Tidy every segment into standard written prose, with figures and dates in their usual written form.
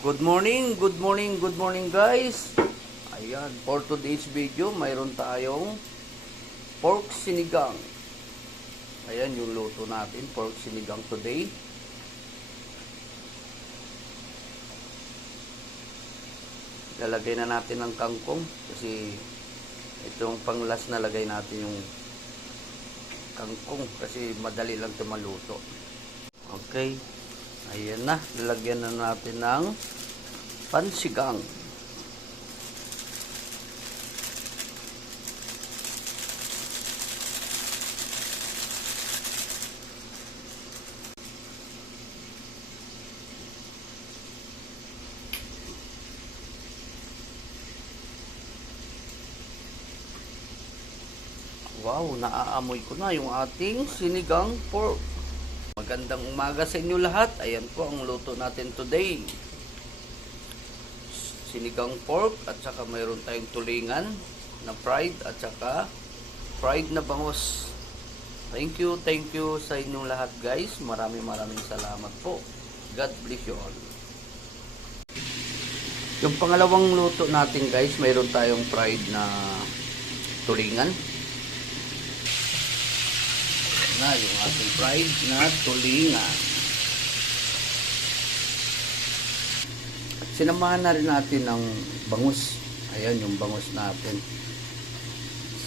Good morning, good morning, good morning guys. Ayan, for today's video, mayroon tayong pork sinigang. Ayan yung luto natin, pork sinigang today. Lalagay na natin ng kangkong kasi itong panglas na lagay natin yung kangkong kasi madali lang ito maluto. Okay. Ayan na, lalagyan na natin ng pansigang. Wow, naaamoy ko na yung ating sinigang pork. Magandang umaga sa inyo lahat. Ayan po ang luto natin today. Sinigang pork at saka mayroon tayong tulingan na fried at saka fried na bangus. Thank you sa inyong lahat guys. Maraming salamat po. God bless you all. Yung pangalawang luto natin guys, mayroon tayong fried na tulingan. Na yung ating fried na tulingan. At sinamahan na rin natin ng bangus. Ayan yung bangus natin.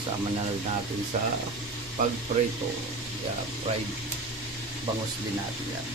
Sama na rin natin sa pagprito. Fried bangus din natin yan.